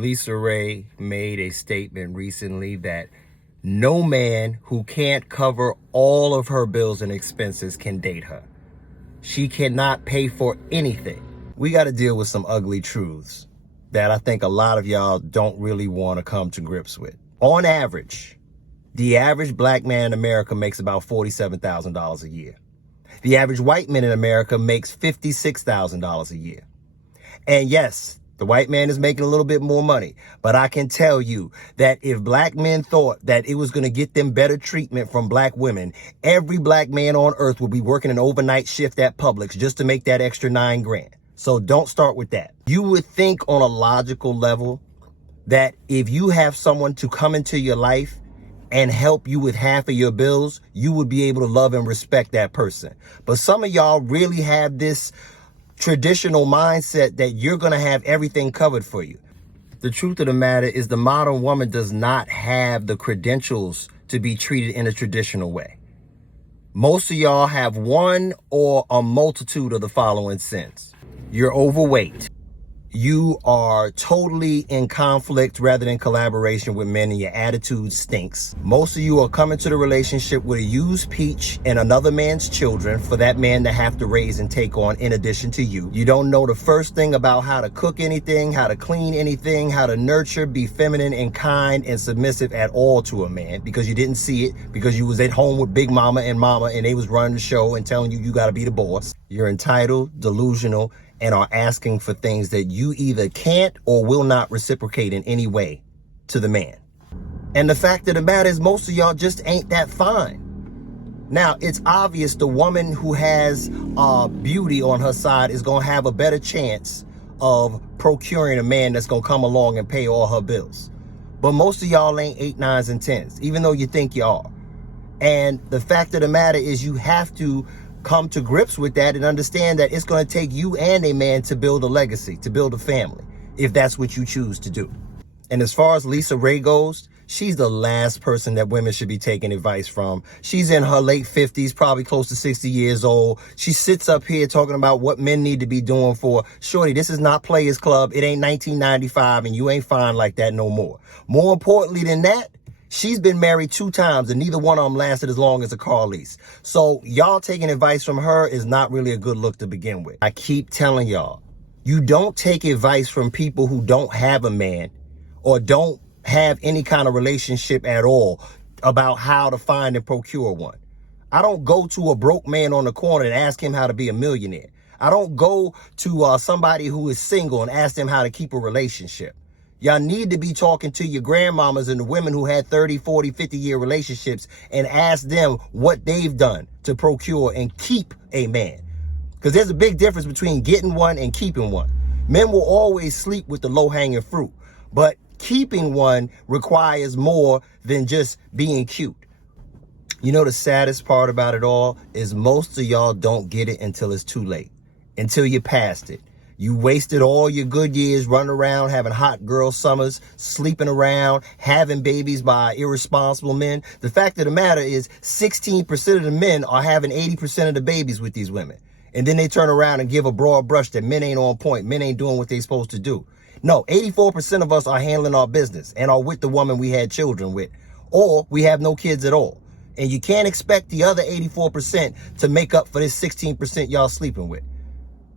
Lisa Raye made a statement recently that no man who can't cover all of her bills and expenses can date her. She cannot pay for anything. We got to deal with some ugly truths that I think a lot of y'all don't really want to come to grips with. On average, the average black man in America makes about $47,000 a year. The average white man in America makes $56,000 a year. And yes, the white man is making a little bit more money, but I can tell you that if black men thought that it was going to get them better treatment from black women, every black man on earth will be working an overnight shift at Publix just to make that extra $9 grand. So don't start with that. You would think on a logical level that if you have someone to come into your life and help you with half of your bills, you would be able to love and respect that person. But some of y'all really have this traditional mindset that you're going to have everything covered for you. The truth of the matter is the modern woman does not have the credentials to be treated in a traditional way. Most of y'all have one or a multitude of the following sins. You're overweight. You are totally in conflict rather than collaboration with men, and your attitude stinks. Most of you are coming to the relationship with a used peach and another man's children for that man to have to raise and take on in addition to you. You don't know the first thing about how to cook anything, how to clean anything, how to nurture, be feminine and kind and submissive at all to a man because you didn't see it, because you was at home with Big Mama and they was running the show and telling you got to be the boss. You're entitled, delusional, and are asking for things that you either can't or will not reciprocate in any way to the man. And the fact of the matter is most of y'all just ain't that fine. Now, it's obvious the woman who has beauty on her side is going to have a better chance of procuring a man that's going to come along and pay all her bills. But most of y'all ain't 8, 9s, and 10s, even though you think you are. And the fact of the matter is you have to come to grips with that and understand that it's going to take you and a man to build a legacy, to build a family, if that's what you choose to do. And as far as Lisa Raye goes, she's the last person that women should be taking advice from. She's in her late 50s, probably close to 60 years old. She sits up here talking about what men need to be doing for. Shorty, this is not Players Club. It ain't 1995 and you ain't fine like that no more. More importantly than that, she's been married 2 times and neither one of them lasted as long as a car lease. So y'all taking advice from her is not really a good look to begin with. I keep telling y'all, you don't take advice from people who don't have a man or don't have any kind of relationship at all about how to find and procure one. I don't go to a broke man on the corner and ask him how to be a millionaire. I don't go to somebody who is single and ask them how to keep a relationship. Y'all need to be talking to your grandmamas and the women who had 30, 40, 50-year relationships and ask them what they've done to procure and keep a man. Because there's a big difference between getting one and keeping one. Men will always sleep with the low-hanging fruit, but keeping one requires more than just being cute. You know, the saddest part about it all is most of y'all don't get it until it's too late, until you're past it. You wasted all your good years running around, having hot girl summers, sleeping around, having babies by irresponsible men. The fact of the matter is 16% of the men are having 80% of the babies with these women. And then they turn around and give a broad brush that men ain't on point. Men ain't doing what they supposed to do. No, 84% of us are handling our business and are with the woman we had children with. Or we have no kids at all. And you can't expect the other 84% to make up for this 16% y'all sleeping with.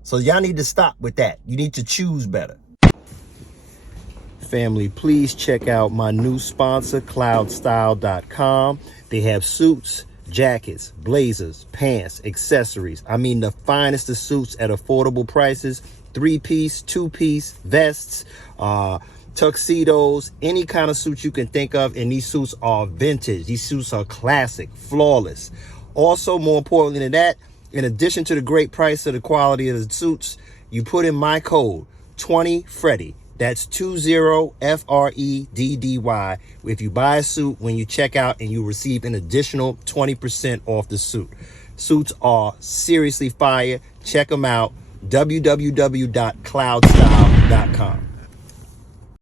So y'all need to stop with that. You need to choose better. Family, please check out my new sponsor, cloudstyle.com. They have suits, jackets, blazers, pants, accessories. I mean, the finest of suits at affordable prices. 3-piece, 2-piece, vests, tuxedos, any kind of suit you can think of. And these suits are vintage. These suits are classic, flawless. Also, more importantly than that, in addition to the great price of the quality of the suits, you put in my code 20FREDDY. That's 20FREDDY. If you buy a suit when you check out, and you receive an additional 20% off the suit. Suits are seriously fire. Check them out. www.cloudstyle.com.